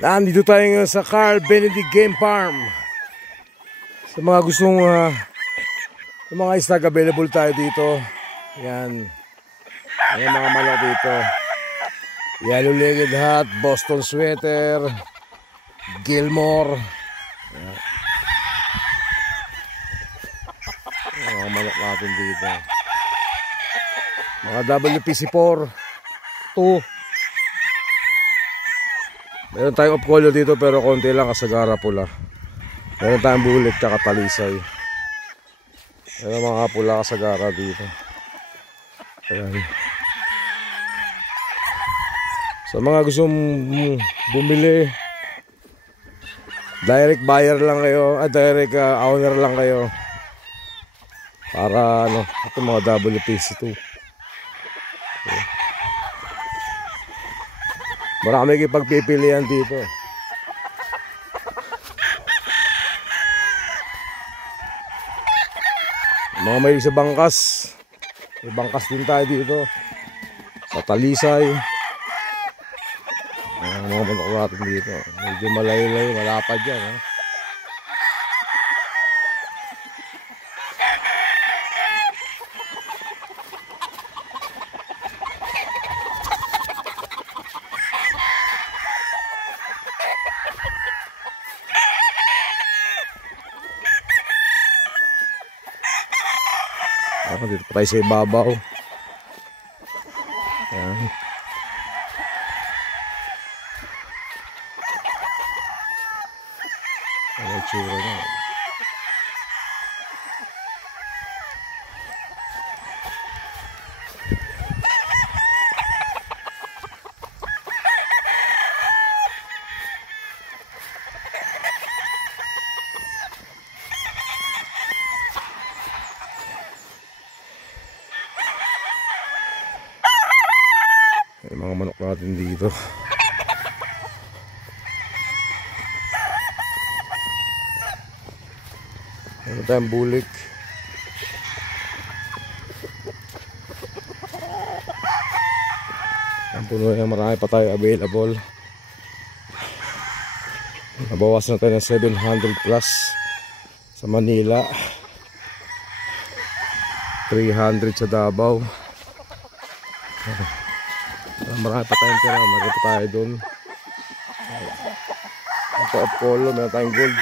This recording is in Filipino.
Nandito tayo ngayon sa Carl Benedict Game Farm. Sa mga gustong mga istag, available tayo dito. Yan. Ayan mga manok dito. Yellow-legged hat, Boston sweater, Gilmore. Ayan mga manok natin dito. Mga WPC4 2. Meron tayong off-color dito pero konti lang, kasagara pula. Meron tayong bulik tsaka talisay. Meron mga pula kasagara dito. Ayan. Sa mga gustong bumili, direct buyer lang kayo, direct owner lang kayo. Para ito mga WPC2. Okay. Marami kayong pagpipilian dito. Mga mahilig sa bangkas. May bangkas din tayo dito. Sa talisay. Mga manok natin dito. Medyo malayo-layo, malapad yan. Dito pa tayo sa ibabaw. Ayan. Ano yung tsura na? Yung mga manok natin dito. Ano tayong bulik. Ang puno yan, marami pa tayo available. Nabawas na tayo ng 700 plus sa Manila, 300 sa Davao. Marami pa tayong tira, marami pa tayo dun. Ito off color, meron tayong gold.